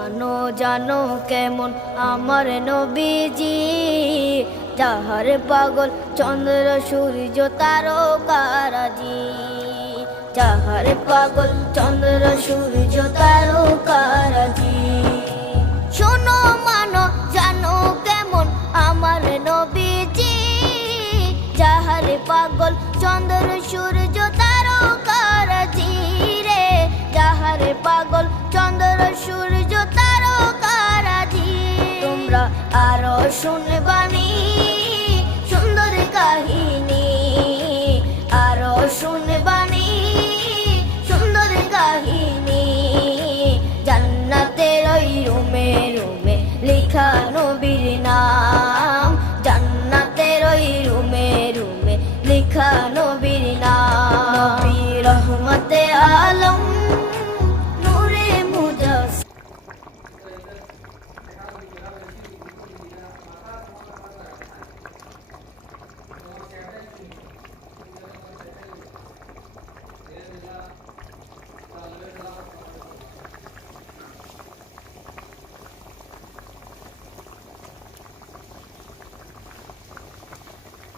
জানো জানো কেমন আমার নবীজি, যাহার পাগল চন্দ্র সূর্য তারকারাজি, যাহার পাগল চন্দ্র সূর্য তারকা